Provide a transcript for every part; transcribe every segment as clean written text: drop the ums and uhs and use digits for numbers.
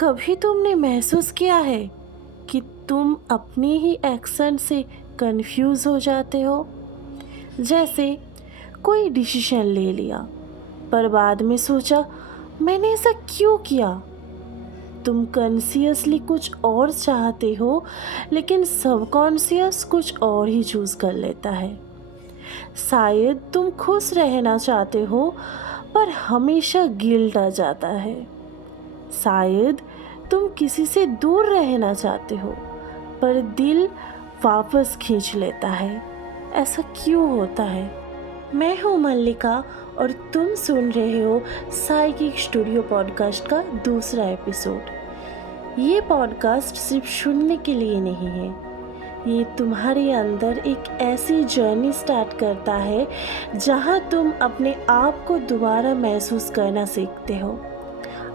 कभी तुमने महसूस किया है कि तुम अपनी ही एक्शन से कंफ्यूज हो जाते हो? जैसे कोई डिसीजन ले लिया पर बाद में सोचा मैंने ऐसा क्यों किया। तुम कॉन्शियसली कुछ और चाहते हो लेकिन सबकॉन्शियस कुछ और ही चूज कर लेता है। शायद तुम खुश रहना चाहते हो पर हमेशा गिल्ट आ जाता है। शायद तुम किसी से दूर रहना चाहते हो पर दिल वापस खींच लेता है। ऐसा क्यों होता है? मैं हूँ मल्लिका और तुम सुन रहे हो साइकिक स्टूडियो पॉडकास्ट का दूसरा एपिसोड। ये पॉडकास्ट सिर्फ सुनने के लिए नहीं है, ये तुम्हारे अंदर एक ऐसी जर्नी स्टार्ट करता है जहाँ तुम अपने आप को दोबारा महसूस करना सीखते हो।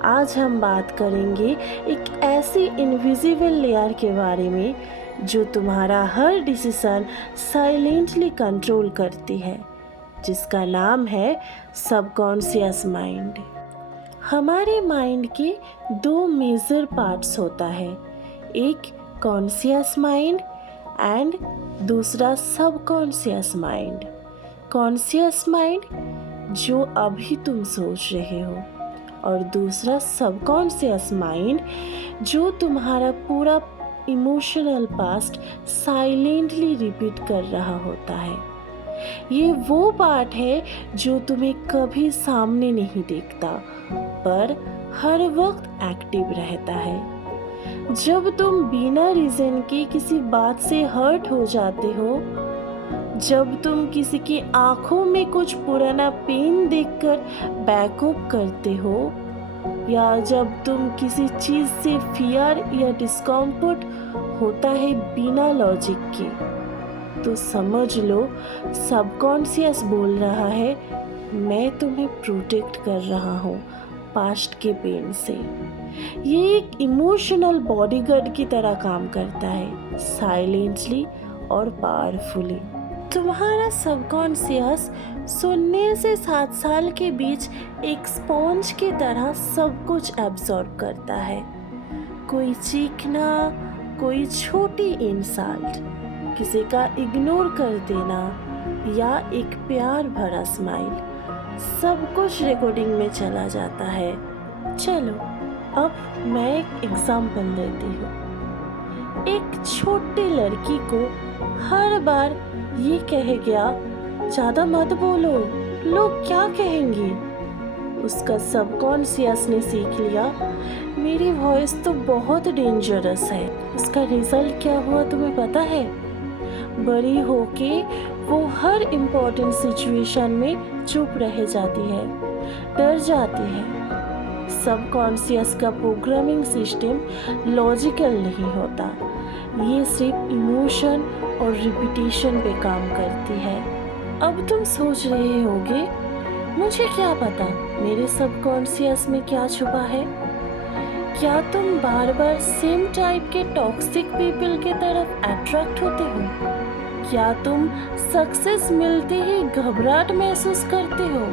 आज हम बात करेंगे एक ऐसी इनविजिबल लेयर के बारे में जो तुम्हारा हर डिसीजन साइलेंटली कंट्रोल करती है, जिसका नाम है सबकॉन्शियस माइंड। हमारे माइंड के दो मेजर पार्ट्स होता है, एक कॉन्शियस माइंड एंड दूसरा सबकॉन्शियस माइंड। कॉन्शियस माइंड जो अभी तुम सोच रहे हो और दूसरा सबकॉन्शियस माइंड जो तुम्हारा पूरा इमोशनल पास्ट साइलेंटली रिपीट कर रहा होता है। ये वो पार्ट है जो तुम्हें कभी सामने नहीं देखता पर हर वक्त एक्टिव रहता है। जब तुम बिना रीजन के किसी बात से हर्ट हो जाते हो, जब तुम किसी की आंखों में कुछ पुराना पेन देखकर बैकअप करते हो, या जब तुम किसी चीज से फियर या डिस्कम्फर्ट होता है बिना लॉजिक के, तो समझ लो सबकॉन्शियस बोल रहा है मैं तुम्हें प्रोटेक्ट कर रहा हूँ पास्ट के पेन से। ये एक इमोशनल बॉडीगार्ड की तरह काम करता है, साइलेंटली और पावरफुली। तुम्हारा सबकॉन्शियस शून्य से 7 साल के बीच एक स्पॉन्ज की तरह सब कुछ एब्जॉर्ब करता है। कोई चीखना, कोई छोटी इंसल्ट, किसी का इग्नोर कर देना या एक प्यार भरा स्माइल, सब कुछ रिकॉर्डिंग में चला जाता है। चलो अब मैं एक एग्जाम्पल देती हूँ। एक छोटी लड़की को हर बार ये कहे गया ज़्यादा मत बोलो, लोग क्या कहेंगे। उसका सबकॉन्शियस ने सीख लिया मेरी वॉइस तो बहुत डेंजरस है। उसका रिजल्ट क्या हुआ तुम्हें पता है? बड़ी होके वो हर इम्पोर्टेंट सिचुएशन में चुप रह जाती है, डर जाती है। सबकॉन्शियस का प्रोग्रामिंग सिस्टम लॉजिकल नहीं होता, ये सिर्फ इमोशन और रिपीटेशन पे काम करती है। अब तुम सोच रहे होगे मुझे क्या पता मेरे सबकॉन्शियस में क्या छुपा है। क्या तुम बार बार सेम टाइप के टॉक्सिक पीपल की तरफ अट्रैक्ट होते हो? क्या तुम सक्सेस मिलते ही घबराहट महसूस करते हो?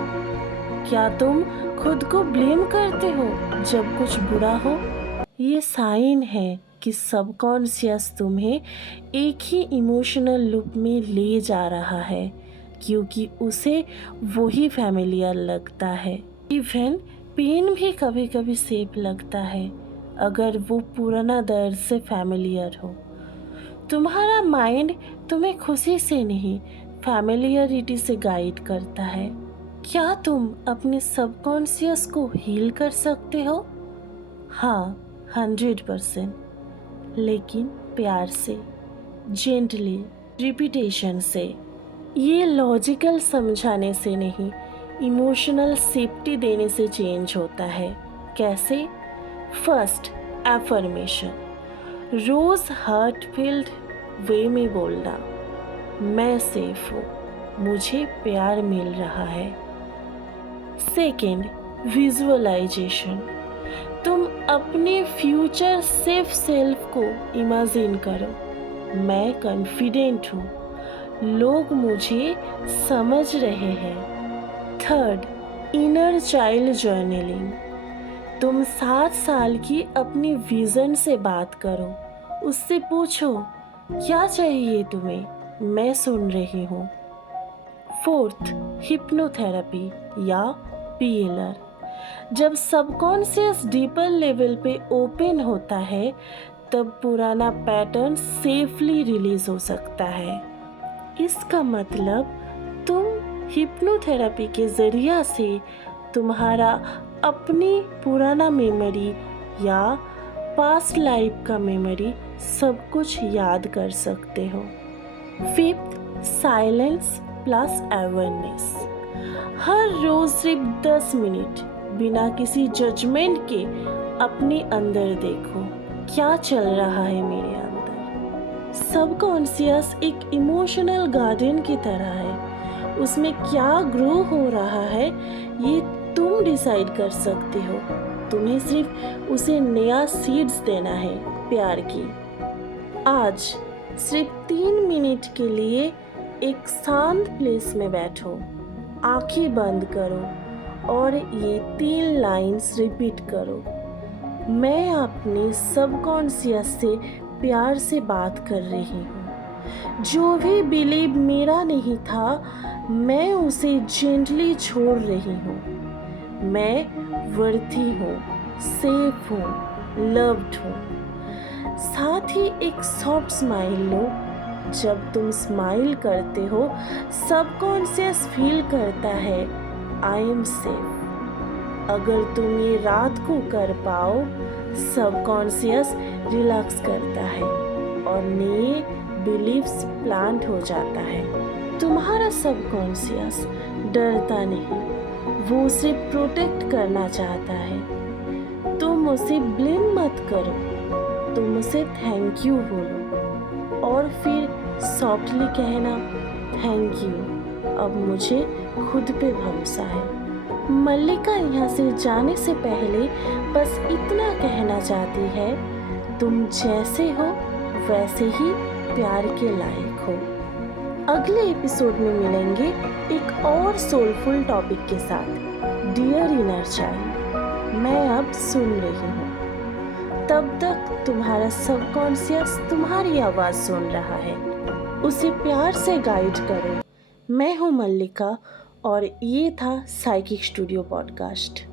क्या तुम खुद को ब्लेम करते हो जब कुछ बुरा हो? ये साइन है कि सबकॉन्शियस तुम्हें एक ही इमोशनल लूप में ले जा रहा है, क्योंकि उसे वही फैमिलियर लगता है। इवन पेन भी कभी कभी सेफ लगता है अगर वो पुराना दर्द से फैमिलियर हो। तुम्हारा माइंड तुम्हें खुशी से नहीं, फैमिलियरिटी से गाइड करता है। क्या तुम अपने सबकॉन्शियस को हील कर सकते हो? हाँ, 100%, लेकिन प्यार से, जेंटली, रिपीटेशन से। ये लॉजिकल समझाने से नहीं, इमोशनल सेफ्टी देने से चेंज होता है। कैसे? First, affirmation. रोज हार्टफील्ड वे में बोलना, मैं सेफ हूँ, मुझे प्यार मिल रहा है। Second, visualisation. तुम अपने फ्यूचर सेफ सेल्फ को इमेजिन करो, मैं कॉन्फिडेंट हूँ, लोग मुझे समझ रहे हैं। Third, inner child journaling. तुम 7 साल की अपनी विजन से बात करो, उससे पूछो क्या चाहिए तुम्हें, मैं सुन रही हूँ। फोर्थ, हिप्नोथेरेपी या पीएलआर। जब सबकॉन्शियस डीपर लेवल पे ओपन होता है तब पुराना पैटर्न सेफली रिलीज हो सकता है। इसका मतलब तुम हिप्नोथेरेपी के ज़रिया से तुम्हारा अपनी पुराना मेमोरी या पास्ट लाइफ का मेमोरी सब कुछ याद कर सकते हो। Fifth, silence plus awareness. हर रोज सिर्फ 10 मिनट बिना किसी जजमेंट के अपने अंदर देखो, क्या चल रहा है मेरे अंदर। सबकॉन्शियस एक इमोशनल गार्डन की तरह है, उसमें क्या ग्रो हो रहा है ये तुम डिसाइड कर सकते हो। तुम्हें सिर्फ उसे नया सीड्स देना है प्यार की। आज सिर्फ 3 मिनट के लिए एक शांत प्लेस में बैठो, आंखें बंद करो और ये 3 लाइन्स रिपीट करो। मैं अपने सबकॉन्शियस से प्यार से बात कर रही हूँ। जो भी बिलीव मेरा नहीं था मैं उसे जेंटली छोड़ रही हूँ। मैं वर्दी हूँ, सेफ हूँ, लव्ड हूँ। साथ ही एक सॉफ्ट स्माइल लो। जब तुम स्माइल करते हो सबकॉन्शियस फील करता है आई एम सेफ। अगर तुम ये रात को कर पाओ सबकॉन्शियस रिलैक्स करता है और नए बिलीव्स प्लांट हो जाता है। तुम्हारा सबकॉन्शियस डरता नहीं, वो उसे प्रोटेक्ट करना चाहता है। तुम उसे ब्लेम मत करो, तुम उसे थैंक यू बोलो और फिर सॉफ्टली कहना थैंक यू, अब मुझे खुद पे भरोसा है। मल्लिका यहाँ से जाने से पहले बस इतना कहना चाहती है, तुम जैसे हो वैसे ही प्यार के लायक हो। अगले एपिसोड में मिलेंगे एक और सोलफुल टॉपिक के साथ। डियर इनर चाइल्ड, मैं अब सुन रही हूँ। तब तक तुम्हारा सबकॉन्शियस तुम्हारी आवाज़ सुन रहा है, उसे प्यार से गाइड करो। मैं हूँ मल्लिका और ये था साइकिक स्टूडियो पॉडकास्ट।